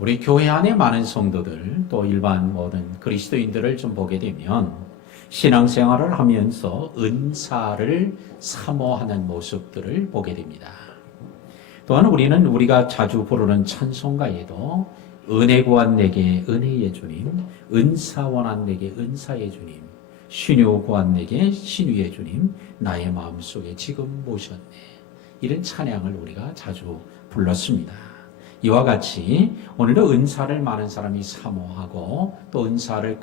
우리 교회 안에 많은 성도들 또 일반 모든 그리스도인들을 좀 보게 되면 신앙생활을 하면서 은사를 사모하는 모습들을 보게 됩니다. 또한 우리가 자주 부르는 찬송가에도 은혜 구한 내게 은혜의 주님, 은사 원한 내게 은사의 주님, 신유 구한 내게 신유의 주님, 나의 마음속에 지금 모셨네. 이런 찬양을 우리가 자주 불렀습니다. 이와 같이 오늘도 은사를 많은 사람이 사모하고 또 은사를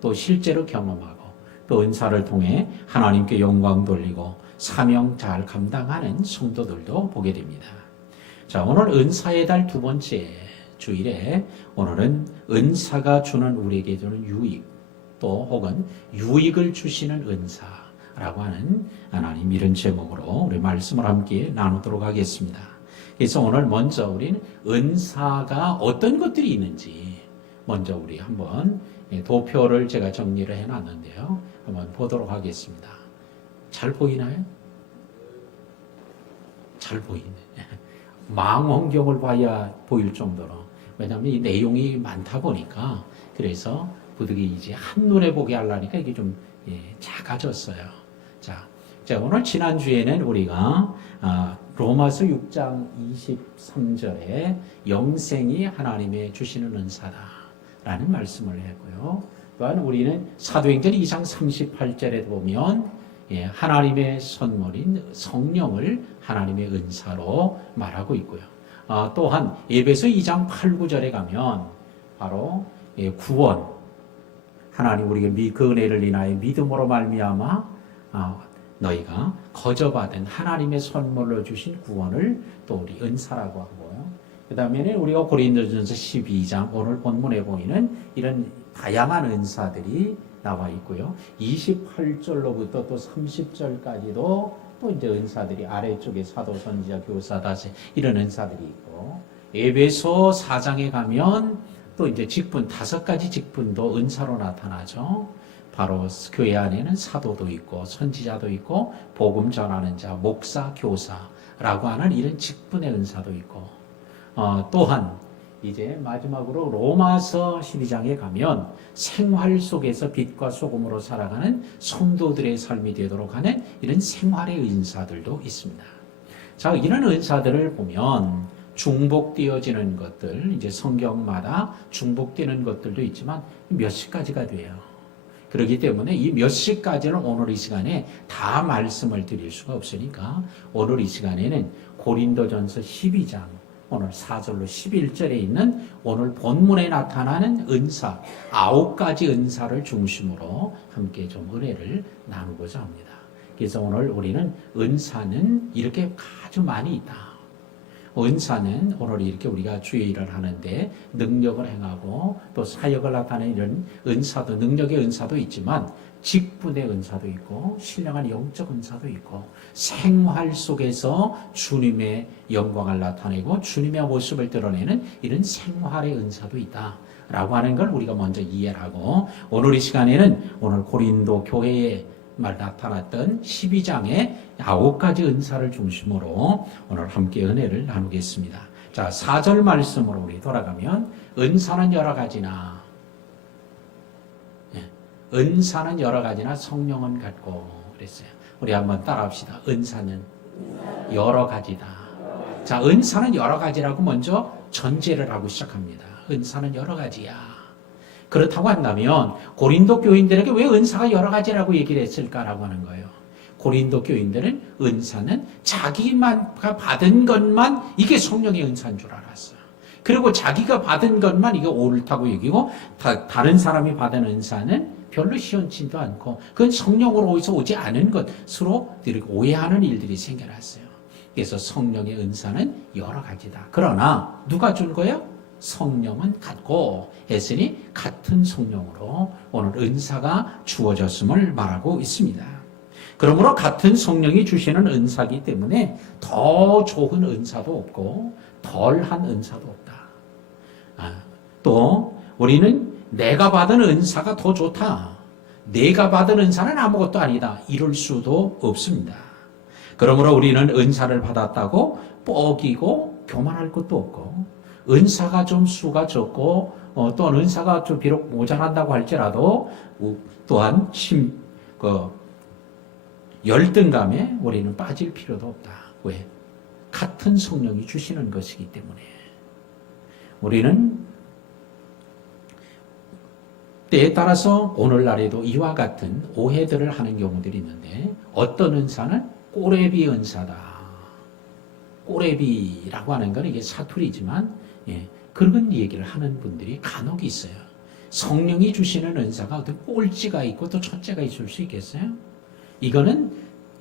또 실제로 경험하고 또 은사를 통해 하나님께 영광 돌리고 사명 잘 감당하는 성도들도 보게 됩니다. 자, 오늘 은사의 달 두 번째 주일에 오늘은 은사가 주는 우리에게 주는 유익 또 혹은 유익을 주시는 은사라고 하는 하나님 이런 제목으로 우리 말씀을 함께 나누도록 하겠습니다. 그래서 오늘 먼저 우리는 은사가 어떤 것들이 있는지 먼저 우리 한번 도표를 제가 정리를 해놨는데요. 한번 보도록 하겠습니다. 잘 보이나요? 잘 보이네. 망원경을 봐야 보일 정도로. 왜냐하면 이 내용이 많다 보니까 그래서 부득이 이제 한눈에 보게 하려니까 이게 좀 작아졌어요. 자, 오늘 지난주에는 우리가 로마서 6장 23절에 영생이 하나님의 주시는 은사다라는 말씀을 했고요. 또한 우리는 사도행전 2장 38절에 보면 하나님의 선물인 성령을 하나님의 은사로 말하고 있고요. 또한 에베소 2장 8, 9절에 가면 바로 구원, 하나님 우리에게 그 은혜를 인하여 믿음으로 말미암아 너희가 거저받은 하나님의 선물로 주신 구원을 또 우리 은사라고 하고요. 그 다음에는 우리가 고린도전서 12장 오늘 본문에 보이는 이런 다양한 은사들이 나와 있고요. 28절로부터 또 30절까지도 또 이제 은사들이 아래쪽에 사도, 선지자, 교사, 다시 이런 은사들이 있고 에베소 4장에 가면 또 이제 직분 5가지 직분도 은사로 나타나죠. 바로 교회 안에는 사도도 있고 선지자도 있고 복음 전하는 자, 목사, 교사라고 하는 이런 직분의 은사도 있고 또한 이제 마지막으로 로마서 12장에 가면 생활 속에서 빛과 소금으로 살아가는 성도들의 삶이 되도록 하는 이런 생활의 은사들도 있습니다. 자, 이런 은사들을 보면 중복되어지는 것들, 이제 성경마다 중복되는 것들도 있지만 몇십 가지가 돼요. 그렇기 때문에 이 몇십 가지는 오늘 이 시간에 다 말씀을 드릴 수가 없으니까 오늘 이 시간에는 고린도전서 12장 오늘 4절로 11절에 있는 오늘 본문에 나타나는 은사 9가지 은사를 중심으로 함께 좀 은혜를 나누고자 합니다. 그래서 오늘 우리는 은사는 이렇게 아주 많이 있다. 은사는 오늘 이렇게 우리가 주의 일을 하는데 능력을 행하고 또 사역을 나타내는 이런 은사도 능력의 은사도 있지만 직분의 은사도 있고 신령한 영적 은사도 있고 생활 속에서 주님의 영광을 나타내고 주님의 모습을 드러내는 이런 생활의 은사도 있다라고 하는 걸 우리가 먼저 이해를 하고 오늘 이 시간에는 오늘 고린도 교회에 나타났던 12장의 9가지 은사를 중심으로 오늘 함께 은혜를 나누겠습니다. 자, 4절 말씀으로 우리 돌아가면 은사는 여러 가지나 은사는 여러 가지나 성령은 같고 그랬어요. 우리 한번 따라합시다. 은사는 여러 가지다. 자, 은사는 여러 가지라고 먼저 전제를 하고 시작합니다. 은사는 여러 가지야. 그렇다고 한다면 고린도 교인들에게 왜 은사가 여러 가지라고 얘기를 했을까라고 하는 거예요. 고린도 교인들은 은사는 자기만 받은 것만 이게 성령의 은사인 줄 알았어요. 그리고 자기가 받은 것만 이게 옳다고 여기고 다른 사람이 받은 은사는 별로 시원치도 않고 그건 성령으로서 오지 않은 것으로 이렇게 오해하는 일들이 생겨났어요. 그래서 성령의 은사는 여러 가지다. 그러나 누가 준 거예요? 성령은 같고 했으니 같은 성령으로 오늘 은사가 주어졌음을 말하고 있습니다. 그러므로 같은 성령이 주시는 은사이기 때문에 더 좋은 은사도 없고 덜한 은사도 없다. 또 우리는 내가 받은 은사가 더 좋다. 내가 받은 은사는 아무것도 아니다. 이럴 수도 없습니다. 그러므로 우리는 은사를 받았다고 뻐기고 교만할 것도 없고 은사가 좀 수가 적고 또한 은사가 좀 비록 모자란다고 할지라도 또한 열등감에 우리는 빠질 필요도 없다. 왜? 같은 성령이 주시는 것이기 때문에 우리는 때에 따라서 오늘날에도 이와 같은 오해들을 하는 경우들이 있는데 어떤 은사는 꼬레비 은사다. 꼬레비라고 하는 건 이게 사투리지만 그런 얘기를 하는 분들이 간혹 있어요. 성령이 주시는 은사가 어떤 꼴찌가 있고 또 첫째가 있을 수 있겠어요? 이거는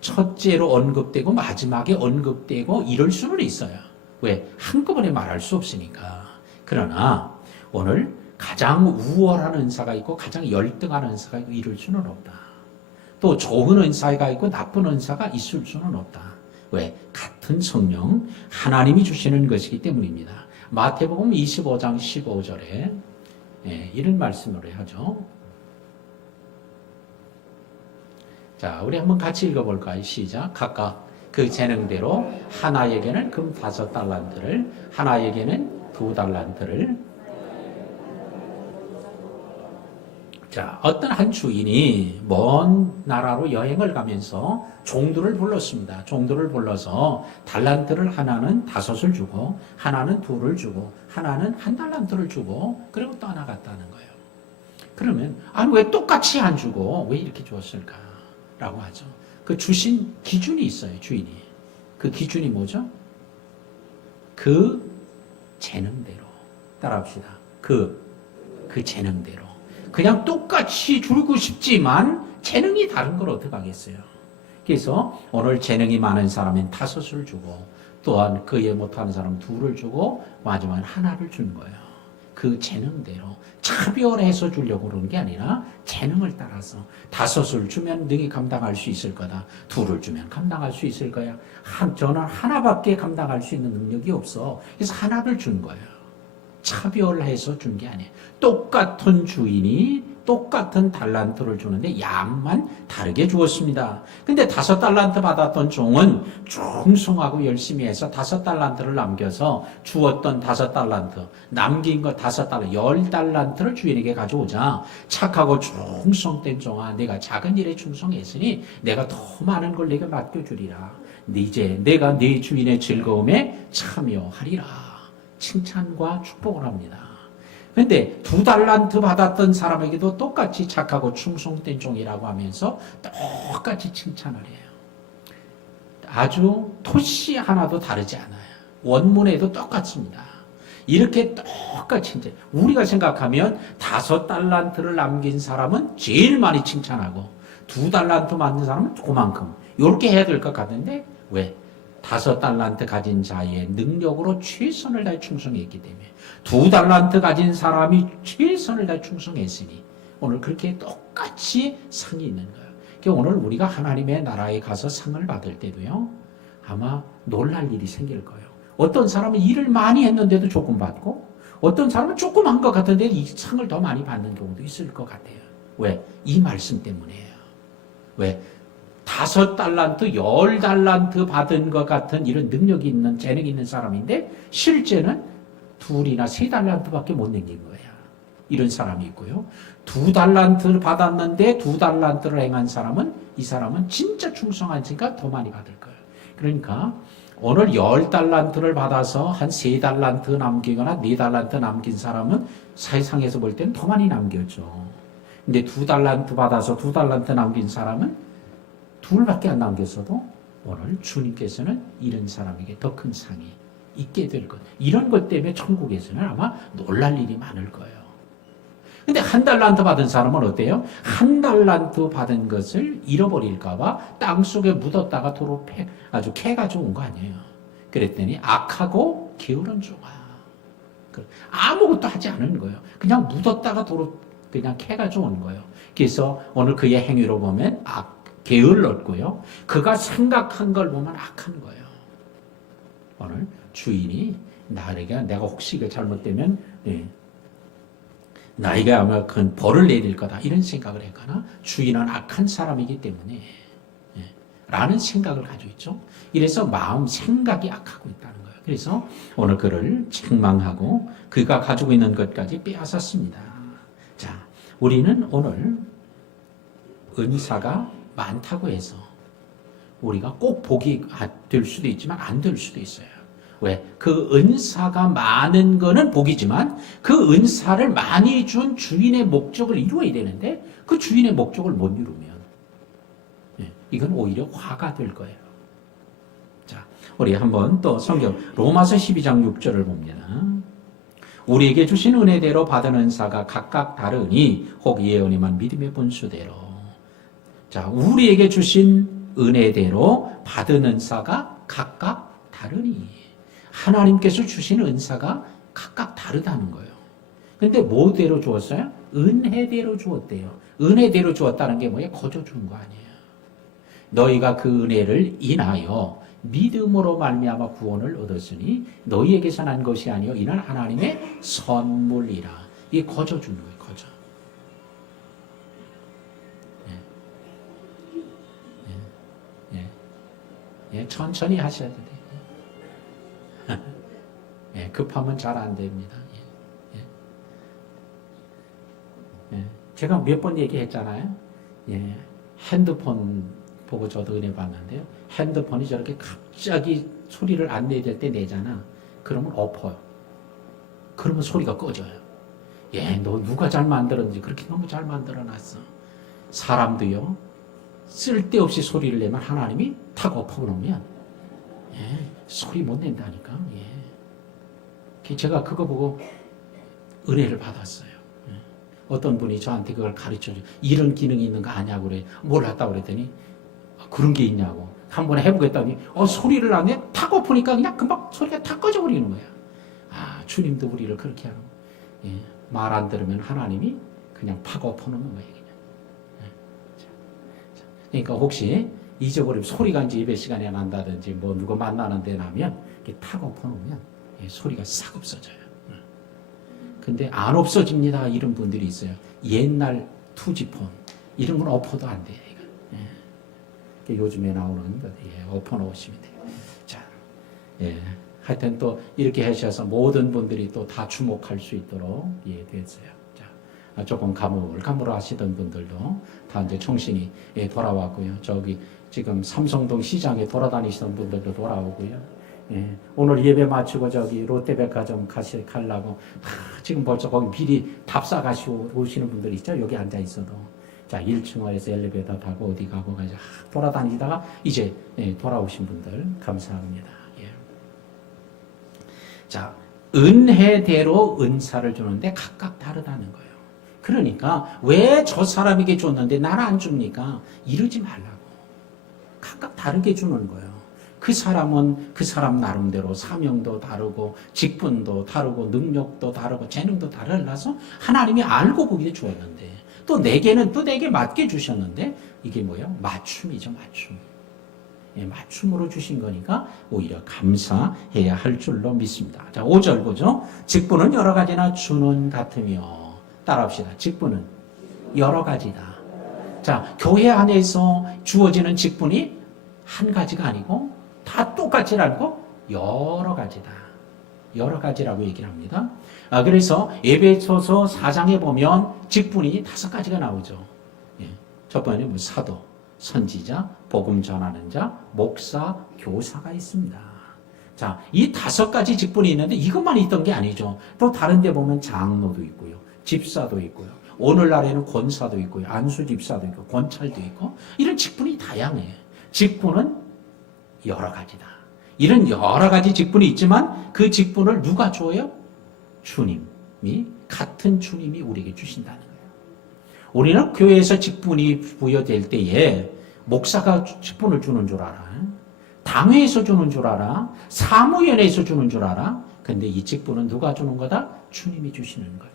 첫째로 언급되고 마지막에 언급되고 이럴 수는 있어요. 왜? 한꺼번에 말할 수 없으니까. 그러나 오늘 가장 우월한 은사가 있고 가장 열등한 은사가 있고 이럴 수는 없다. 또 좋은 은사가 있고 나쁜 은사가 있을 수는 없다. 왜? 같은 성령 하나님이 주시는 것이기 때문입니다. 마태복음 25장 15절에 이런 말씀을 하죠. 자, 우리 한번 같이 읽어볼까요? 시작. 각각 그 재능대로 하나에게는 금 5달란트를 하나에게는 2달란트를. 자, 어떤 한 주인이 먼 나라로 여행을 가면서 종들을 불렀습니다. 종들을 불러서 달란트를 하나는 5을 주고 하나는 2를 주고 하나는 1달란트를 주고 그리고 떠나갔다는 거예요. 그러면 아니 왜 똑같이 안 주고 왜 이렇게 줬을까? 라고 하죠. 그 주신 기준이 있어요. 주인이. 그 기준이 뭐죠? 그 재능대로. 따라합시다. 그 재능대로. 그냥 똑같이 줄고 싶지만 재능이 다른 걸 어떡하겠어요. 그래서 오늘 재능이 많은 사람은 5을 주고 또한 그에 못하는 사람은 2를 주고 마지막엔 하나를 준 거예요. 그 재능대로 차별해서 주려고 그러는 게 아니라 재능을 따라서 5을 주면 능히 감당할 수 있을 거다. 2를 주면 감당할 수 있을 거야. 저는 하나밖에 감당할 수 있는 능력이 없어. 그래서 하나를 준 거예요. 차별해서 준 게 아니에요. 똑같은 주인이 똑같은 달란트를 주는데 양만 다르게 주었습니다. 근데 5달란트 받았던 종은 충성하고 열심히 해서 5달란트를 남겨서 주었던 5달란트, 남긴 거 5달란트, 10달란트를 주인에게 가져오자 착하고 충성된 종아, 내가 작은 일에 충성했으니 내가 더 많은 걸 내게 맡겨주리라. 이제 내가 네 주인의 즐거움에 참여하리라. 칭찬과 축복을 합니다. 그런데 2달란트 받았던 사람에게도 똑같이 착하고 충성된 종이라고 하면서 똑같이 칭찬을 해요. 아주 토시 하나도 다르지 않아요. 원문에도 똑같습니다. 이렇게 똑같이 이제 우리가 생각하면 5달란트를 남긴 사람은 제일 많이 칭찬하고 2달란트 받는 사람은 그만큼 이렇게 해야 될 것 같은데 왜? 5달란트 가진 자의 능력으로 최선을 다해 충성했기 때문에 2달란트 가진 사람이 최선을 다해 충성했으니 오늘 그렇게 똑같이 상이 있는 거예요. 그러니까 오늘 우리가 하나님의 나라에 가서 상을 받을 때도요 아마 놀랄 일이 생길 거예요. 어떤 사람은 일을 많이 했는데도 조금 받고 어떤 사람은 조금 한 것 같은데 이 상을 더 많이 받는 경우도 있을 것 같아요. 왜? 이 말씀 때문이에요. 왜? 5달란트, 10달란트 받은 것 같은 이런 능력이 있는, 재능이 있는 사람인데, 실제는 2이나 3달란트밖에 못 남긴 거야. 이런 사람이 있고요. 2달란트를 받았는데 2달란트를 행한 사람은, 이 사람은 진짜 충성하니까 더 많이 받을 거예요. 그러니까, 오늘 10달란트를 받아서 한 3달란트 남기거나 4달란트 남긴 사람은 세상에서 볼 때는 더 많이 남겼죠. 근데 2달란트 받아서 2달란트 남긴 사람은 2밖에 안 남겼어도 오늘 주님께서는 이런 사람에게 더 큰 상이 있게 될 것. 이런 것 때문에 천국에서는 아마 놀랄 일이 많을 거예요. 근데 1달란트 받은 사람은 어때요? 1달란트 받은 것을 잃어버릴까봐 땅속에 묻었다가 도로 아주 캐가 좋은 거 아니에요. 그랬더니 악하고 게으른 종아. 아무것도 하지 않은 거예요. 그냥 묻었다가 도로 그냥 캐가 좋은 거예요. 그래서 오늘 그의 행위로 보면 게을렀고요. 그가 생각한 걸 보면 악한 거예요. 오늘 주인이 내가 혹시 이거 잘못되면 나에게 아마 큰 벌을 내릴 거다 이런 생각을 했거나 주인은 악한 사람이기 때문에 라는 생각을 가지고 있죠. 이래서 생각이 악하고 있다는 거예요. 그래서 오늘 그를 책망하고 그가 가지고 있는 것까지 빼앗았습니다. 자, 우리는 오늘 은사가 많다고 해서 우리가 꼭 복이 될 수도 있지만 안 될 수도 있어요. 왜? 그 은사가 많은 거는 복이지만 그 은사를 많이 준 주인의 목적을 이루어야 되는데 그 주인의 목적을 못 이루면 이건 오히려 화가 될 거예요. 자, 우리 한번 또 성경 로마서 12장 6절을 봅니다. 우리에게 주신 은혜대로 받은 은사가 각각 다르니 혹 예언이만 믿음의 분수대로. 자, 우리에게 주신 은혜대로 받은 은사가 각각 다르니. 하나님께서 주신 은사가 각각 다르다는 거예요. 근데 뭐대로 주었어요? 은혜대로 주었대요. 은혜대로 주었다는 게 뭐예요? 거저 준 거 아니에요. 너희가 그 은혜를 인하여 믿음으로 말미암아 구원을 얻었으니 너희에게서 난 것이 아니요 이는 하나님의 선물이라. 이게 거저 준 거예요. 거저. 천천히 하셔야 돼요. 급하면 잘 안 됩니다. 제가 몇 번 얘기했잖아요. 핸드폰 보고 저도 은혜 받는데요. 핸드폰이 저렇게 갑자기 소리를 안 내야 될 때 내잖아. 그러면 엎어요. 그러면 소리가 꺼져요. 너 누가 잘 만들었는지 그렇게 너무 잘 만들어놨어. 사람도요. 쓸데없이 소리를 내면 하나님이 탁 엎어놓으면 소리 못 낸다니까. 제가 그거 보고 은혜를 받았어요. 어떤 분이 저한테 그걸 가르쳐줘. 이런 기능이 있는 거 아냐고 그래. 몰랐다고 그랬더니 그런 게 있냐고. 한번 해보겠다니 소리를 안 내? 탁 엎으니까 그냥 금방 소리가 탁 꺼져버리는 거야. 주님도 우리를 그렇게 하고 말 안 들으면 하나님이 그냥 팍 엎어놓는 거예요. 그러니까 혹시 잊어버리면 소리가 이제 예배 시간에 난다든지 뭐 누가 만나는 데 나면 이렇게 탁 엎어놓으면 소리가 싹 없어져요. 근데 안 없어집니다. 이런 분들이 있어요. 옛날 투지폰 이런 건 엎어도 안 돼요. 요즘에 나오는 것 엎어놓으시면 돼요. 자, 하여튼 또 이렇게 하셔서 모든 분들이 또 다 주목할 수 있도록 됐어요. 자, 조금 가물가물 하시던 분들도 다 이제 정신이 돌아왔고요. 저기 지금 삼성동 시장에 돌아다니시던 분들도 돌아오고요. 오늘 예배 마치고 저기 롯데백화점 가려고 지금 벌써 거기 미리 답 싸가시고 오시는 분들 있죠. 여기 앉아 있어도. 자, 1층에서 엘리베이터 타고 어디 가고 가서 돌아다니다가 이제 돌아오신 분들 감사합니다. 자, 은혜대로 은사를 주는데 각각 다르다는 거예요. 그러니까 왜 저 사람에게 줬는데 나는 안 줍니까? 이러지 말라고. 각각 다르게 주는 거예요. 그 사람은 그 사람 나름대로 사명도 다르고 직분도 다르고 능력도 다르고 재능도 달라서 하나님이 알고 거기에 주었는데 또 내게는 또 내게 맞게 주셨는데 이게 뭐예요? 맞춤이죠. 맞춤. 맞춤으로 주신 거니까 오히려 감사해야 할 줄로 믿습니다. 자, 5절 보죠. 직분은 여러 가지나 주는 같으며 따라합시다. 직분은 여러 가지다. 자, 교회 안에서 주어지는 직분이 한 가지가 아니고 다 똑같지 않고 여러 가지다. 여러 가지라고 얘기를 합니다. 그래서 에베소서 4장에 보면 직분이 5가지가 나오죠. 첫 번째는 뭐 사도, 선지자, 복음 전하는 자, 목사, 교사가 있습니다. 자, 이 5가지 직분이 있는데 이것만 있던 게 아니죠. 또 다른 데 보면 장로도 있고요. 집사도 있고요. 오늘날에는 권사도 있고요. 안수집사도 있고 권찰도 있고 이런 직분이 다양해. 직분은 여러 가지다. 이런 여러 가지 직분이 있지만 그 직분을 누가 줘요? 주님이, 같은 주님이 우리에게 주신다는 거예요. 우리는 교회에서 직분이 부여될 때에 목사가 직분을 주는 줄 알아. 당회에서 주는 줄 알아. 사무위원회에서 주는 줄 알아. 근데 이 직분은 누가 주는 거다? 주님이 주시는 거예요.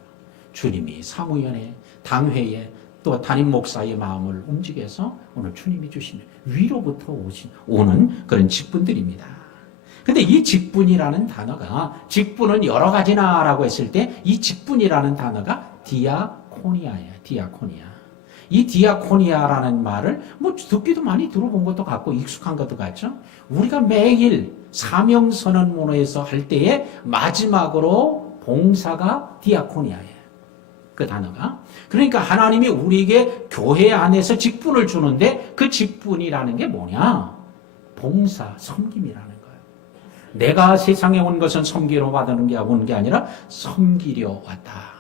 주님이 사무위원회, 당회에 또 담임 목사의 마음을 움직여서 오늘 주님이 주시는 위로부터 오는 그런 직분들입니다. 근데 이 직분이라는 단어가 직분은 여러 가지나라고 했을 때 이 직분이라는 단어가 디아코니아예요. 디아코니아. 이 디아코니아라는 말을 뭐 듣기도 많이 들어본 것도 같고 익숙한 것도 같죠. 우리가 매일 사명선언문에서 할 때에 마지막으로 봉사가 디아코니아예요. 그 단어가. 그러니까 하나님이 우리에게 교회 안에서 직분을 주는데 그 직분이라는 게 뭐냐? 봉사, 섬김이라는 거예요. 내가 세상에 온 것은 섬기러 받는 게 온 게 아니라 섬기려 왔다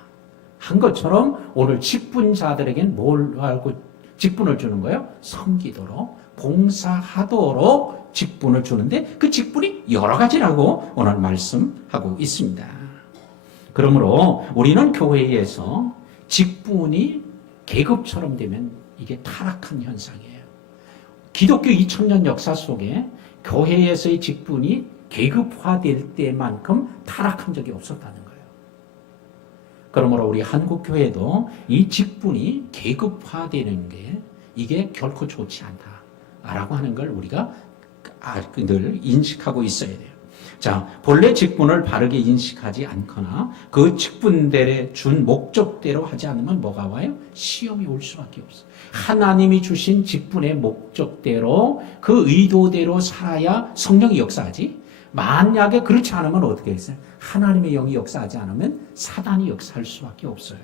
한 것처럼 오늘 직분자들에게는 뭘 알고 직분을 주는 거예요? 섬기도록, 봉사하도록 직분을 주는데 그 직분이 여러 가지라고 오늘 말씀하고 있습니다. 그러므로 우리는 교회에서 직분이 계급처럼 되면 이게 타락한 현상이에요. 기독교 2000년 역사 속에 교회에서의 직분이 계급화될 때만큼 타락한 적이 없었다는 거예요. 그러므로 우리 한국교회도 이 직분이 계급화되는 게 이게 결코 좋지 않다라고 하는 걸 우리가 늘 인식하고 있어야 돼요. 자, 본래 직분을 바르게 인식하지 않거나 그 직분들에 준 목적대로 하지 않으면 뭐가 와요? 시험이 올 수밖에 없어요. 하나님이 주신 직분의 목적대로 그 의도대로 살아야 성령이 역사하지. 만약에 그렇지 않으면 어떻게 했어요? 하나님의 영이 역사하지 않으면 사단이 역사할 수밖에 없어요.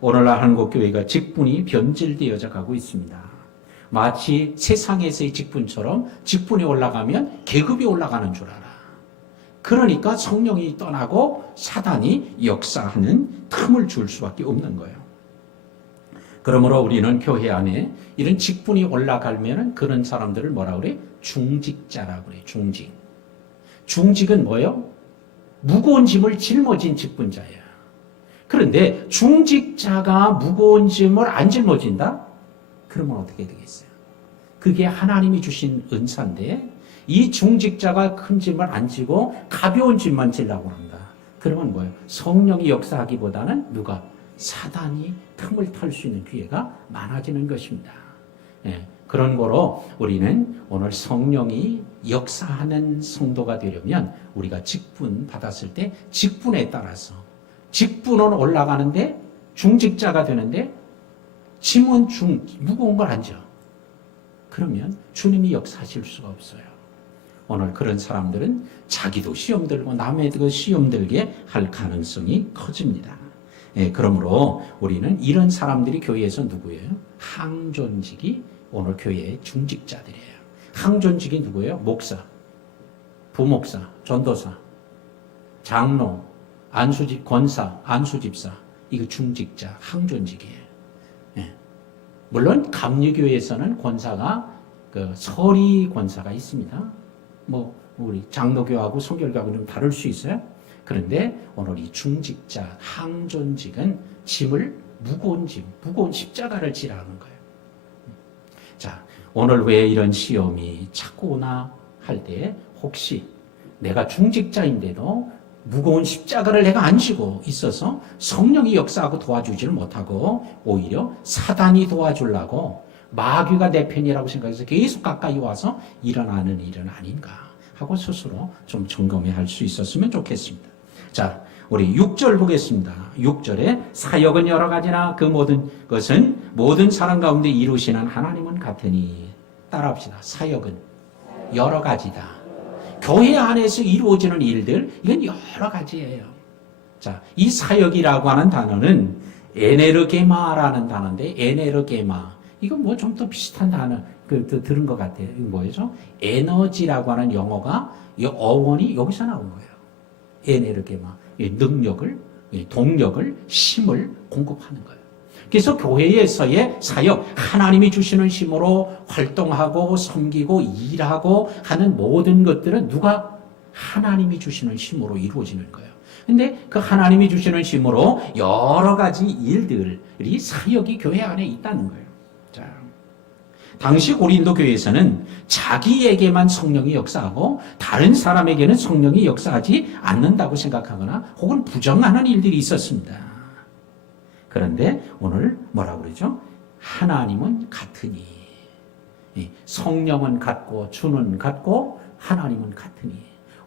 오늘날 한국교회가 직분이 변질되어져 가고 있습니다. 마치 세상에서의 직분처럼 직분이 올라가면 계급이 올라가는 줄 알아. 그러니까 성령이 떠나고 사단이 역사하는 틈을 줄 수밖에 없는 거예요. 그러므로 우리는 교회 안에 이런 직분이 올라가면 그런 사람들을 뭐라 그래? 중직자라고 그래. 중직. 중직은 뭐예요? 무거운 짐을 짊어진 직분자예요. 그런데 중직자가 무거운 짐을 안 짊어진다? 그러면 어떻게 되겠어요? 그게 하나님이 주신 은사인데 이 중직자가 큰 짐을 안 지고 가벼운 짐만 지려고 한다. 그러면 뭐예요? 성령이 역사하기보다는 누가? 사단이 틈을 탈 수 있는 기회가 많아지는 것입니다. 예, 그런 거로 우리는 오늘 성령이 역사하는 성도가 되려면 우리가 직분 받았을 때 직분에 따라서 직분은 올라가는데 중직자가 되는데 짐은 무거운 걸 안 져. 그러면 주님이 역사하실 수가 없어요. 오늘 그런 사람들은 자기도 시험 들고 남에도 시험 들게 할 가능성이 커집니다. 예, 그러므로 우리는 이런 사람들이 교회에서 누구예요? 항존직이 오늘 교회의 중직자들이에요. 항존직이 누구예요? 목사, 부목사, 전도사, 장로, 안수집, 권사, 안수집사. 이거 중직자, 항존직이에요. 예. 물론 감리교회에서는 권사가 그 서리 권사가 있습니다. 뭐 우리 장로교하고 성결교하고 좀 다를 수 있어요. 그런데 오늘 이 중직자, 항존직은 짐을 무거운 짐, 무거운 십자가를 지라는 거예요. 자, 오늘 왜 이런 시험이 자꾸 오나 할 때 혹시 내가 중직자인데도 무거운 십자가를 내가 안 지고 있어서 성령이 역사하고 도와주지를 못하고 오히려 사단이 도와주려고 마귀가 내 편이라고 생각해서 계속 가까이 와서 일어나는 일은 아닌가 하고 스스로 좀 점검해 할 수 있었으면 좋겠습니다. 자, 우리 6절 보겠습니다. 6절에 사역은 여러 가지나 그 모든 것은 모든 사람 가운데 이루시는 하나님은 같으니. 따라합시다. 사역은 여러 가지다. 교회 안에서 이루어지는 일들, 이건 여러 가지예요. 자, 이 사역이라고 하는 단어는 에네르게마라는 단어인데, 에네르게마. 이건 뭐 좀 더 비슷한 단어, 들은 것 같아요. 이거 뭐죠? 에너지라고 하는 영어가, 이 어원이 여기서 나온 거예요. 에네르게마. 능력을, 동력을, 힘을 공급하는 거예요. 그래서 교회에서의 사역, 하나님이 주시는 힘으로 활동하고 섬기고 일하고 하는 모든 것들은 누가? 하나님이 주시는 힘으로 이루어지는 거예요. 근데 그 하나님이 주시는 힘으로 여러 가지 일들이 사역이 교회 안에 있다는 거예요. 자, 당시 고린도 교회에서는 자기에게만 성령이 역사하고 다른 사람에게는 성령이 역사하지 않는다고 생각하거나 혹은 부정하는 일들이 있었습니다. 그런데 오늘 뭐라고 그러죠? 하나님은 같으니. 성령은 같고 주는 같고 하나님은 같으니.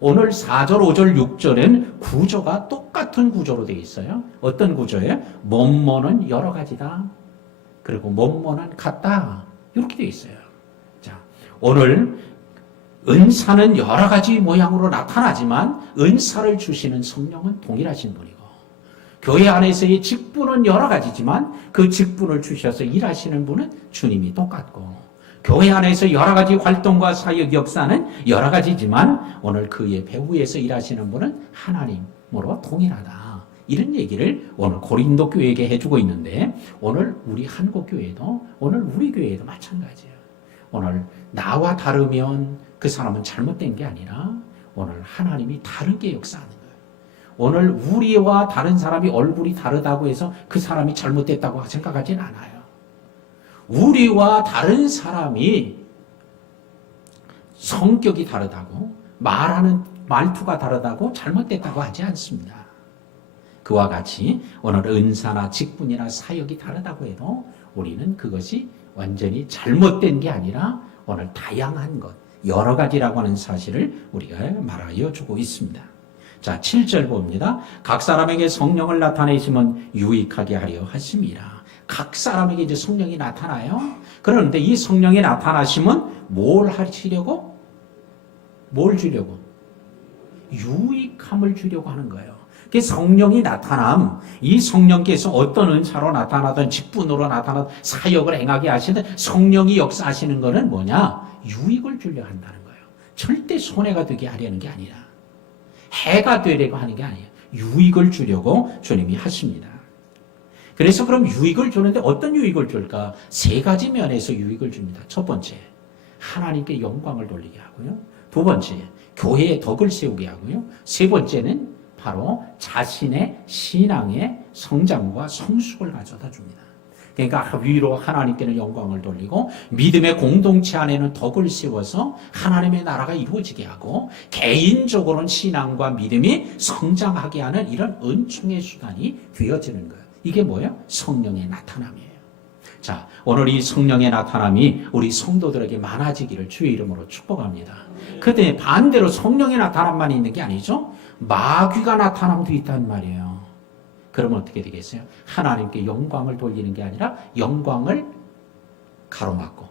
오늘 4절, 5절, 6절엔 구조가 똑같은 구조로 되어 있어요. 어떤 구조예요? 뭐뭐는 여러 가지다. 그리고 뭐뭐는 같다. 이렇게 되어 있어요. 자, 오늘 은사는 여러 가지 모양으로 나타나지만 은사를 주시는 성령은 동일하신 분이고 교회 안에서의 직분은 여러 가지지만 그 직분을 주셔서 일하시는 분은 주님이 똑같고 교회 안에서 여러 가지 활동과 사역 역사는 여러 가지지만 오늘 그의 배후에서 일하시는 분은 하나님으로 동일하다. 이런 얘기를 오늘 고린도 교회에게 해주고 있는데 오늘 우리 한국 교회도 오늘 우리 교회도 마찬가지예요. 오늘 나와 다르면 그 사람은 잘못된 게 아니라 오늘 하나님이 다르게 역사하는 거예요. 오늘 우리와 다른 사람이 얼굴이 다르다고 해서 그 사람이 잘못됐다고 생각하지는 않아요. 우리와 다른 사람이 성격이 다르다고 말하는 말투가 다르다고 잘못됐다고 하지 않습니다. 그와 같이 오늘 은사나 직분이나 사역이 다르다고 해도 우리는 그것이 완전히 잘못된 게 아니라 오늘 다양한 것, 여러 가지라고 하는 사실을 우리가 말하여 주고 있습니다. 자, 7절 봅니다. 각 사람에게 성령을 나타내시면 유익하게 하려 하심이라. 각 사람에게 이제 성령이 나타나요. 그런데 이 성령이 나타나시면 뭘 하시려고? 뭘 주려고? 유익함을 주려고 하는 거예요. 성령이 나타남, 이 성령께서 어떤 은사로 나타나든 직분으로 나타나든 사역을 행하게 하시든 성령이 역사하시는 것은 뭐냐? 유익을 주려 한다는 거예요. 절대 손해가 되게 하려는 게 아니라 해가 되려고 하는 게 아니에요. 유익을 주려고 주님이 하십니다. 그래서 그럼 유익을 주는데 어떤 유익을 줄까? 세 가지 면에서 유익을 줍니다. 첫 번째, 하나님께 영광을 돌리게 하고요. 두 번째, 교회의 덕을 세우게 하고요. 세 번째는 바로 자신의 신앙의 성장과 성숙을 가져다 줍니다. 그러니까 위로 하나님께는 영광을 돌리고 믿음의 공동체 안에는 덕을 세워서 하나님의 나라가 이루어지게 하고 개인적으로는 신앙과 믿음이 성장하게 하는 이런 은총의 수단이 되어지는 거예요. 이게 뭐예요? 성령의 나타남이에요. 자, 오늘 이 성령의 나타남이 우리 성도들에게 많아지기를 주의 이름으로 축복합니다. 그때 반대로 성령의 나타남만 있는 게 아니죠. 마귀가 나타남도 있단 말이에요. 그러면 어떻게 되겠어요? 하나님께 영광을 돌리는 게 아니라 영광을 가로막고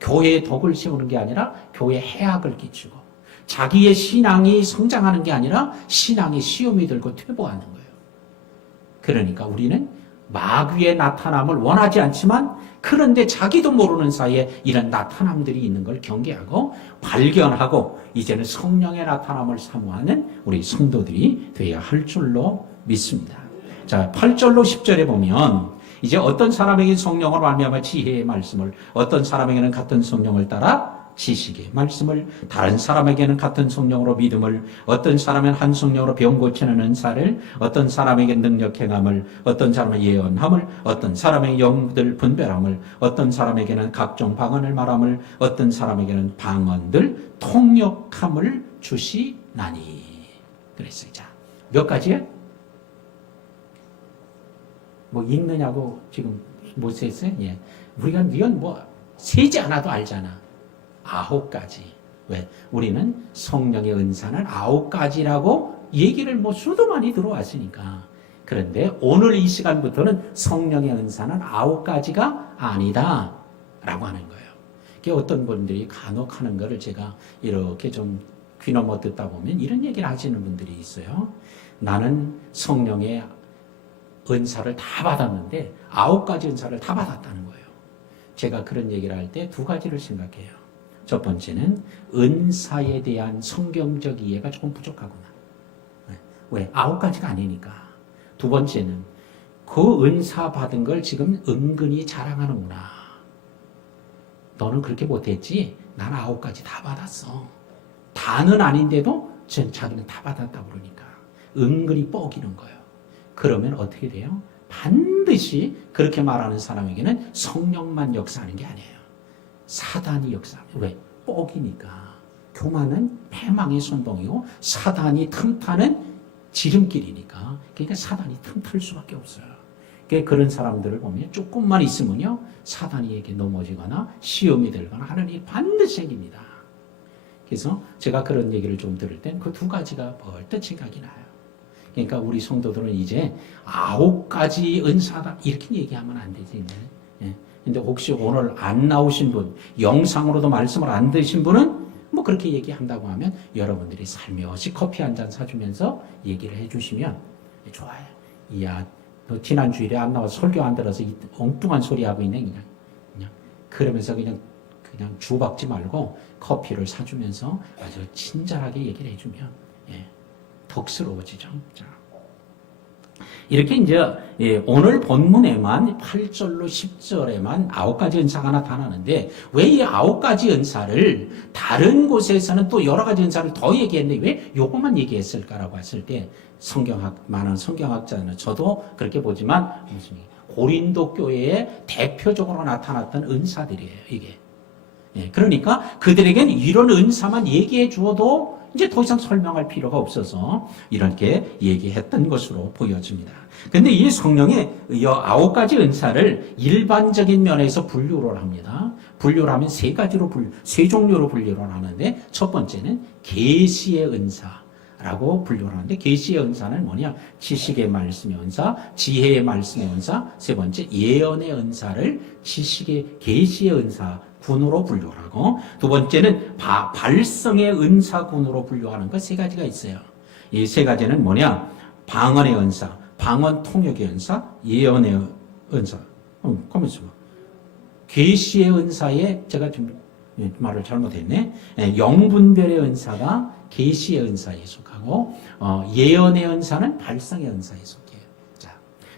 교회의 덕을 세우는 게 아니라 교회에 해악을 끼치고 자기의 신앙이 성장하는 게 아니라 신앙의 시험이 들고 퇴보하는 거예요. 그러니까 우리는 마귀의 나타남을 원하지 않지만 그런데 자기도 모르는 사이에 이런 나타남들이 있는 걸 경계하고 발견하고 이제는 성령의 나타남을 사모하는 우리 성도들이 되어야 할 줄로 믿습니다. 자, 8절로 10절에 보면 이제 어떤 사람에게 성령을 말미암아 지혜의 말씀을, 어떤 사람에게는 같은 성령을 따라 지식의 말씀을, 다른 사람에게는 같은 성령으로 믿음을, 어떤 사람은 한 성령으로 병 고치는 은사를, 어떤 사람에게 능력 행함을, 어떤 사람은 예언함을, 어떤 사람에게 영들 분별함을, 어떤 사람에게는 각종 방언을 말함을, 어떤 사람에게는 방언들 통역함을 주시나니. 그랬어요. 자, 몇 가지예요? 뭐 읽느냐고 지금 못 세었어요? 예. 우리가 이건 뭐 세지 않아도 알잖아. 9가지. 왜? 우리는 성령의 은사는 9가지라고 얘기를 뭐 수도 많이 들어왔으니까. 그런데 오늘 이 시간부터는 성령의 은사는 9가지가 아니다 라고 하는 거예요. 그게 어떤 분들이 간혹 하는 거를 제가 이렇게 좀 귀넘어 듣다 보면 이런 얘기를 하시는 분들이 있어요. 나는 성령의 은사를 다 받았는데 9가지 은사를 다 받았다는 거예요. 제가 그런 얘기를 할 때 2가지를 생각해요. 첫 번째는 은사에 대한 성경적 이해가 조금 부족하구나. 왜? 9가지가 아니니까. 두 번째는 그 은사 받은 걸 지금 은근히 자랑하는구나. 너는 그렇게 못했지? 난 9가지 다 받았어. 다는 아닌데도 자기는 다 받았다 그러니까 은근히 뻐기는 거예요. 그러면 어떻게 돼요? 반드시 그렇게 말하는 사람에게는 성령만 역사하는 게 아니에요. 사단이 역사합니다. 왜? 뻑이니까. 교만은 패망의 선봉이고 사단이 틈타는 지름길이니까. 그러니까 사단이 틈탈 수밖에 없어요. 그러니까 그런 사람들을 보면 조금만 있으면요 사단이에게 넘어지거나 시험이 들거나 하는 일이 반드시 생깁니다. 그래서 제가 그런 얘기를 좀 들을 땐 그 2가지가 벌떡 생각이 나요. 그러니까 우리 성도들은 이제 9가지 은사다 이렇게 얘기하면 안 되지. 근데 혹시 오늘 안 나오신 분, 영상으로도 말씀을 안 드신 분은 뭐 그렇게 얘기한다고 하면 여러분들이 살며시 커피 한 잔 사주면서 얘기를 해주시면 좋아요. 이야, 너 지난 주일에 안 나와서 설교 안 들어서 이 엉뚱한 소리 하고 있네. 그냥 그러면서 그냥 주박지 말고 커피를 사주면서 아주 친절하게 얘기를 해주면 덕스러워지죠. 자, 이렇게 이제 오늘 본문에만 8절로 10절에만 9가지 은사가 나타나는데 왜 이 9가지 은사를 다른 곳에서는 또 여러 가지 은사를 더 얘기했는데 왜 요것만 얘기했을까라고 했을 때 많은 성경학자는 저도 그렇게 보지만 고린도 교회에 대표적으로 나타났던 은사들이에요. 이게. 그러니까 그들에겐 이런 은사만 얘기해 주어도 이제 더 이상 설명할 필요가 없어서 이렇게 얘기했던 것으로 보여집니다. 근데 이 성령의 9가지 은사를 일반적인 면에서 분류를 합니다. 분류를 하면 세 종류로 분류를 하는데 첫 번째는 계시의 은사라고 분류를 하는데 계시의 은사는 뭐냐? 지식의 말씀의 은사, 지혜의 말씀의 은사, 세 번째 예언의 은사를 계시의 은사 군으로 분류하고 두 번째는 발성의 은사군으로 분류하는 것 세 가지가 있어요. 이 세 가지는 뭐냐? 방언의 은사, 방언 통역의 은사, 예언의 은사. 가만있어 봐. 계시의 은사에 제가 좀 말을 잘못했네. 영분별의 은사가 계시의 은사에 속하고 예언의 은사는 발성의 은사에 속해요.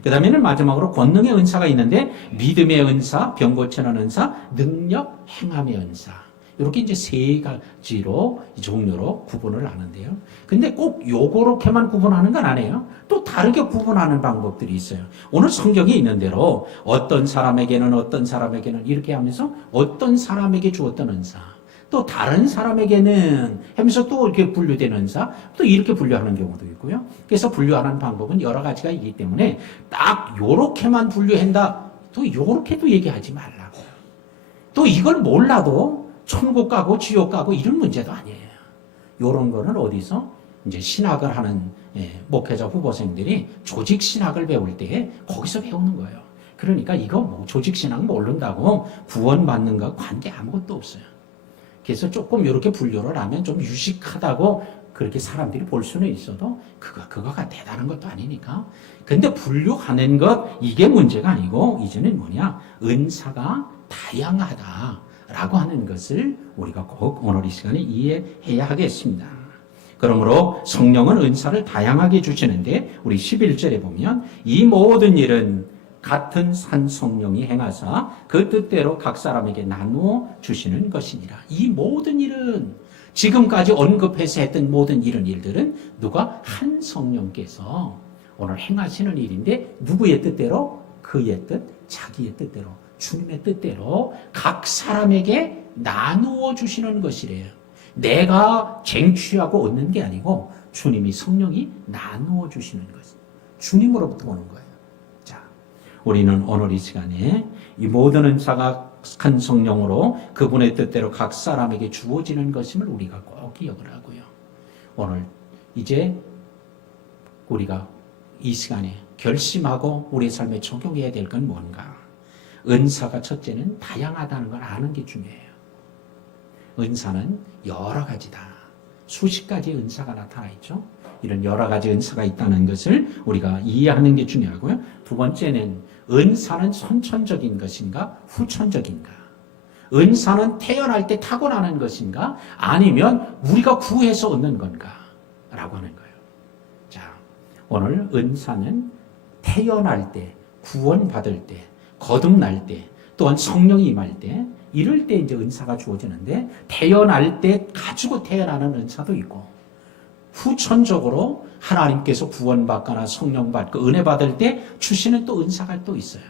그 다음에는 마지막으로 권능의 은사가 있는데 믿음의 은사, 병 고치는 은사, 능력, 행함의 은사. 이렇게 이제 세 가지로 이 종류로 구분을 하는데요. 근데 꼭 요렇게만 구분하는 건 아니에요. 또 다르게 구분하는 방법들이 있어요. 오늘 성경에 있는 대로 어떤 사람에게는 이렇게 하면서 어떤 사람에게 주었던 은사, 또 다른 사람에게는 하면서 또 이렇게 분류되는 은사, 또 이렇게 분류하는 경우도 있고요. 그래서 분류하는 방법은 여러 가지가 있기 때문에 딱 요렇게만 분류한다, 또 요렇게도 얘기하지 말라고요. 또 이걸 몰라도 천국 가고 지옥 가고 이런 문제도 아니에요. 요런 거는 어디서? 이제 신학을 하는 목회자 후보생들이 조직 신학을 배울 때 거기서 배우는 거예요. 그러니까 이거 뭐 조직 신학 모른다고 구원받는 거 관계 아무것도 없어요. 그래서 조금 이렇게 분류를 하면 좀 유식하다고 그렇게 사람들이 볼 수는 있어도 그거가 대단한 것도 아니니까. 근데 분류하는 것 이게 문제가 아니고 이제는 뭐냐? 은사가 다양하다라고 하는 것을 우리가 꼭 오늘 이 시간에 이해해야 하겠습니다. 그러므로 성령은 은사를 다양하게 주시는데 우리 11절에 보면 이 모든 일은 같은 산 성령이 행하사 그 뜻대로 각 사람에게 나누어 주시는 것이니라. 이 모든 일은 지금까지 언급해서 했던 모든 이런 일들은 누가? 한 성령께서 오늘 행하시는 일인데 누구의 뜻대로? 그의 뜻, 자기의 뜻대로, 주님의 뜻대로 각 사람에게 나누어 주시는 것이래요. 내가 쟁취하고 얻는 게 아니고 주님이 성령이 나누어 주시는 것. 주님으로부터 오는 거예요. 우리는 오늘 이 시간에 이 모든 은사가 한 성령으로 그분의 뜻대로 각 사람에게 주어지는 것임을 우리가 꼭 기억을 하고요. 오늘 이제 우리가 이 시간에 결심하고 우리의 삶에 적용해야 될 건 뭔가? 은사가 첫째는 다양하다는 걸 아는 게 중요해요. 은사는 여러 가지다. 수십 가지 은사가 나타나 있죠. 이런 여러 가지 은사가 있다는 것을 우리가 이해하는 게 중요하고요. 두 번째는 은사는 선천적인 것인가 후천적인가? 은사는 태어날 때 타고나는 것인가 아니면 우리가 구해서 얻는 건가? 라고 하는 거예요. 자, 오늘 은사는 태어날 때, 구원받을 때, 거듭날 때, 또한 성령이 임할 때 이럴 때 이제 은사가 주어지는데 태어날 때 가지고 태어나는 은사도 있고 후천적으로 하나님께서 구원받거나 성령 받고 은혜 받을 때 주시는 또 은사가 또 있어요.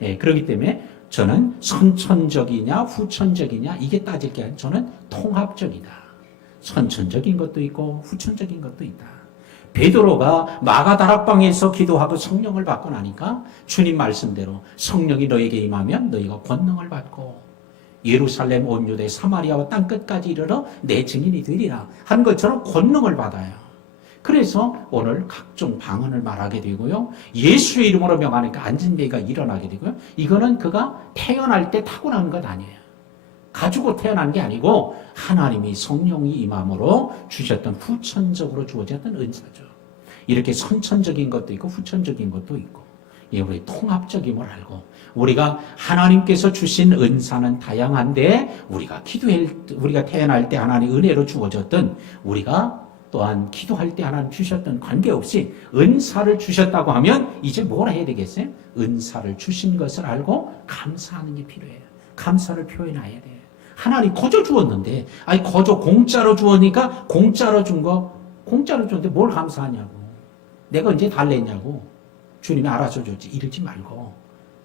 그렇기 때문에 저는 선천적이냐 후천적이냐 이게 따질 게 아니라 저는 통합적이다. 선천적인 것도 있고 후천적인 것도 있다. 베드로가 마가다락방에서 기도하고 성령을 받고 나니까 주님 말씀대로 성령이 너에게 임하면 너희가 권능을 받고 예루살렘 온 유대 사마리아와 땅끝까지 이르러 내 증인이 되리라 한 것처럼 권능을 받아요. 그래서 오늘 각종 방언을 말하게 되고요. 예수의 이름으로 명하니까 안진뱅이가 일어나게 되고요. 이거는 그가 태어날 때 타고난 것 아니에요. 가지고 태어난 게 아니고 하나님이 성령이 임함으로 주셨던 후천적으로 주어졌던 은사죠. 이렇게 선천적인 것도 있고 후천적인 것도 있고, 우리 통합적임을 알고, 우리가 하나님께서 주신 은사는 다양한데 우리가 태어날 때 하나님 은혜로 주어졌던, 우리가 또한 기도할 때 하나님 주셨던 관계없이 은사를 주셨다고 하면 이제 뭘 해야 되겠어요? 은사를 주신 것을 알고 감사하는 게 필요해요. 감사를 표현해야 돼요. 하나님 거저 주었는데, 거저 공짜로 주었으니까 공짜로 준 거, 공짜로 줬는데 뭘 감사하냐고. 내가 언제 달랬냐고. 주님이 알아서 줬지. 이러지 말고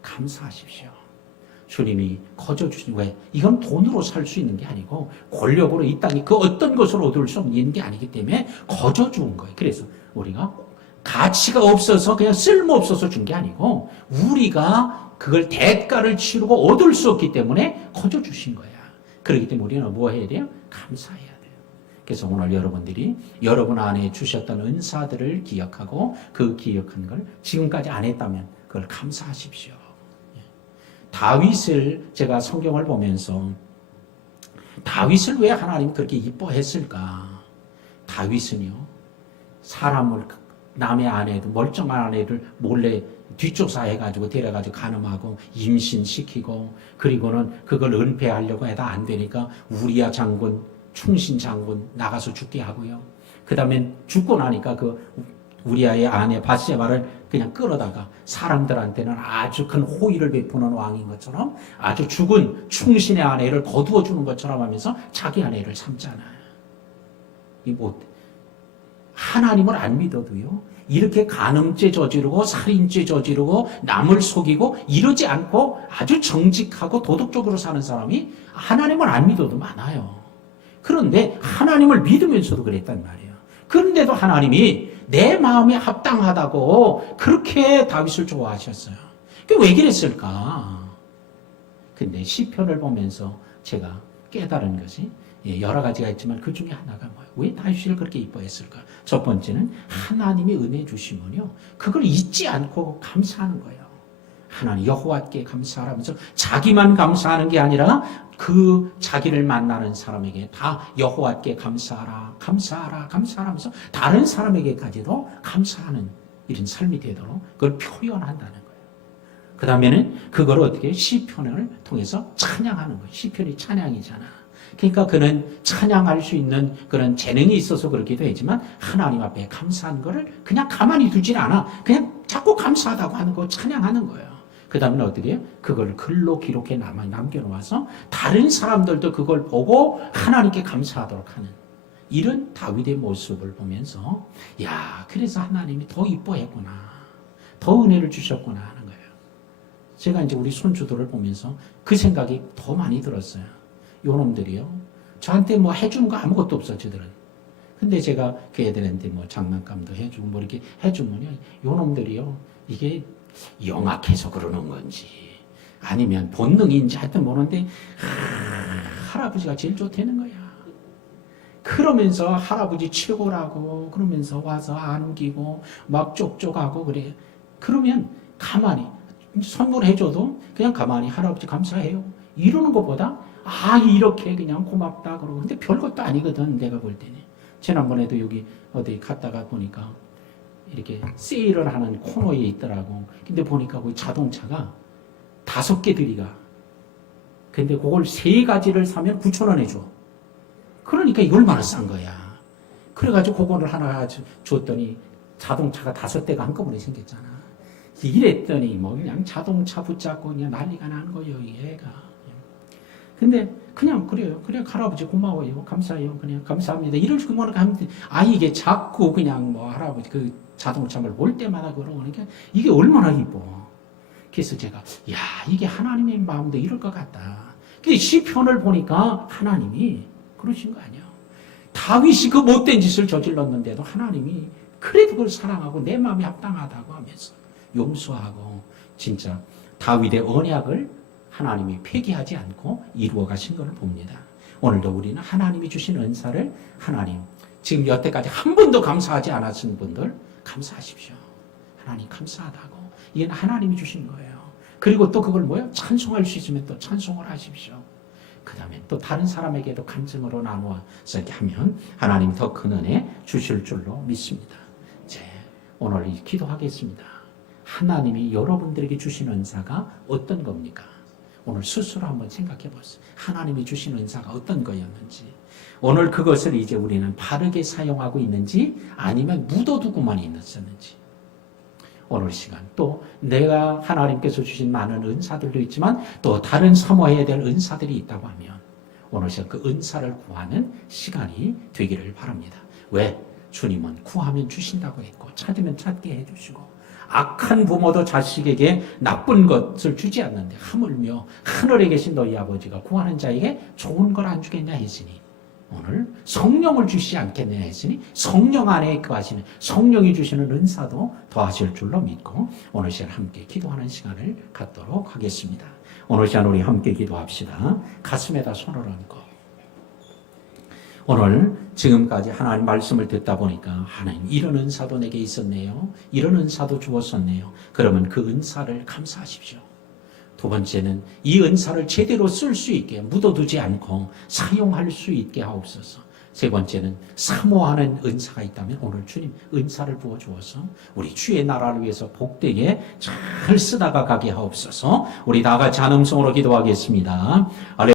감사하십시오. 주님이 거저 주신, 왜? 이건 돈으로 살 수 있는 게 아니고 권력으로 이 땅에 그 어떤 것을 얻을 수 없는 게 아니기 때문에 거저 준 거예요. 그래서 우리가 가치가 없어서 그냥 쓸모없어서 준 게 아니고 우리가 그걸 대가를 치르고 얻을 수 없기 때문에 거저 주신 거야. 그렇기 때문에 우리는 뭐 해야 돼요? 감사해야 돼요. 그래서 오늘 여러분들이 여러분 안에 주셨던 은사들을 기억하고 그 기억한 걸 지금까지 안 했다면 그걸 감사하십시오. 다윗을 제가 성경을 보면서 다윗을 왜 하나님이 그렇게 이뻐했을까? 다윗은요, 사람을, 남의 아내도, 멀쩡한 아내를 몰래 뒷조사해가지고 데려가지고 간음하고 임신시키고, 그리고는 그걸 은폐하려고 해도 안 되니까 우리야 장군, 충신 장군 나가서 죽게 하고요. 그 다음에 죽고 나니까 우리아의 아내 밧세바를 그냥 끌어다가 사람들한테는 아주 큰 호의를 베푸는 왕인 것처럼 아주 죽은 충신의 아내를 거두어 주는 것처럼 하면서 자기 아내를 삼잖아요. 하나님을 안 믿어도요, 이렇게 간음죄 저지르고 살인죄 저지르고 남을 속이고 이러지 않고 아주 정직하고 도덕적으로 사는 사람이 하나님을 안 믿어도 많아요. 그런데 하나님을 믿으면서도 그랬단 말이에요. 그런데도 하나님이 내 마음에 합당하다고 그렇게 다윗을 좋아하셨어요. 그게 왜 그랬을까? 근데 시편을 보면서 제가 깨달은 것이, 여러 가지가 있지만 그 중에 하나가 뭐예요? 왜 다윗을 그렇게 이뻐했을까? 첫 번째는 하나님의 은혜 주시면요, 그걸 잊지 않고 감사하는 거예요. 하나님 여호와께 감사하면서 자기만 감사하는 게 아니라 그 자기를 만나는 사람에게 다 여호와께 감사하라, 감사하라, 감사하면서 다른 사람에게까지도 감사하는 이런 삶이 되도록 그걸 표현한다는 거예요. 그 다음에는 그걸 어떻게 시편을 통해서 찬양하는 거예요. 시편이 찬양이잖아. 그러니까 그는 찬양할 수 있는 그런 재능이 있어서 그렇기도 했지만 하나님 앞에 감사한 거를 그냥 가만히 두질 않아. 그냥 자꾸 감사하다고 하는 거, 찬양하는 거예요. 그 다음에 어떻게 해요? 그걸 글로 기록해 남겨놓아서 다른 사람들도 그걸 보고 하나님께 감사하도록 하는 이런 다윗의 모습을 보면서, 야, 그래서 하나님이 더 이뻐했구나, 더 은혜를 주셨구나 하는 거예요. 제가 이제 우리 손주들을 보면서 그 생각이 더 많이 들었어요. 요 놈들이요, 저한테 뭐 해주는 거 아무것도 없어, 저들은. 근데 제가 그 애들한테 뭐 장난감도 해주고 뭐 이렇게 해주면요, 요 놈들이요, 이게 영악해서 그러는 건지 아니면 본능인지 하여튼 모르는데 할아버지가 제일 좋다는 거야. 그러면서 할아버지 최고라고 그러면서 와서 안기고 막 쪽쪽하고 그래. 그러면 가만히 선물해줘도 그냥 가만히 할아버지 감사해요 이러는 것보다 이렇게 그냥 고맙다 그러고. 근데 별것도 아니거든, 내가 볼 때는. 지난번에도 여기 어디 갔다가 보니까 이렇게 세일을 하는 코너에 있더라고. 근데 보니까 그 자동차가 5개 들이가. 근데 그걸 3가지를 사면 9,000원에 줘. 그러니까 이거 얼마나 싼 거야. 그래가지고 그거를 하나 줬더니 자동차가 5대가 한꺼번에 생겼잖아. 이랬더니 뭐 그냥 자동차 붙잡고 그냥 난리가 나는 거예요, 이 애가. 근데 그냥 그래요. 그래, 할아버지 고마워요, 감사해요, 그냥 감사합니다, 이럴 수만 하면 이게 자꾸 그냥 뭐 할아버지 그 자동차를 볼 때마다 그러니까 이게 얼마나 이뻐. 그래서 제가, 야, 이게 하나님의 마음도 이럴 것 같다. 근데 시편을 보니까 하나님이 그러신 거 아니야. 다윗이 그 못된 짓을 저질렀는데도 하나님이 그래도 그걸 사랑하고 내 마음이 합당하다고 하면서 용서하고, 진짜 다윗의 언약을 하나님이 폐기하지 않고 이루어 가신 것을 봅니다. 오늘도 우리는 하나님이 주신 은사를 하나님 지금 여태까지 한 번도 감사하지 않았은 분들 감사하십시오. 하나님 감사하다고. 이건 하나님이 주신 거예요. 그리고 또 그걸 뭐예요? 찬송할 수 있으면 또 찬송을 하십시오. 그 다음에 또 다른 사람에게도 간증으로 나누어서 이렇게 하면 하나님 더 큰 은혜 주실 줄로 믿습니다. 이제 오늘 기도하겠습니다. 하나님이 여러분들에게 주신 은사가 어떤 겁니까? 오늘 스스로 한번 생각해 보세요. 하나님이 주신 은사가 어떤 거였는지, 오늘 그것을 이제 우리는 바르게 사용하고 있는지 아니면 묻어두고만 있었는지, 오늘 시간 또 내가 하나님께서 주신 많은 은사들도 있지만 또 다른 사모해야 될 은사들이 있다고 하면 오늘 시간 그 은사를 구하는 시간이 되기를 바랍니다. 왜? 주님은 구하면 주신다고 했고 찾으면 찾게 해주시고 악한 부모도 자식에게 나쁜 것을 주지 않는데 하물며 하늘에 계신 너희 아버지가 구하는 자에게 좋은 걸 안 주겠냐 했으니 오늘 성령을 주시지 않겠냐 했으니 성령 안에 거하시는 성령이 주시는 은사도 더하실 줄로 믿고 오늘 시간 함께 기도하는 시간을 갖도록 하겠습니다. 오늘 시간 우리 함께 기도합시다. 가슴에다 손을 얹고 오늘 지금까지 하나님 말씀을 듣다 보니까 하나님 이런 은사도 내게 있었네요. 이런 은사도 주었었네요. 그러면 그 은사를 감사하십시오. 두 번째는 이 은사를 제대로 쓸 수 있게 묻어두지 않고 사용할 수 있게 하옵소서. 세 번째는 사모하는 은사가 있다면 오늘 주님 은사를 부어주어서 우리 주의 나라를 위해서 복되게 잘 쓰다가 가게 하옵소서. 우리 다 같이 한 음성으로 기도하겠습니다.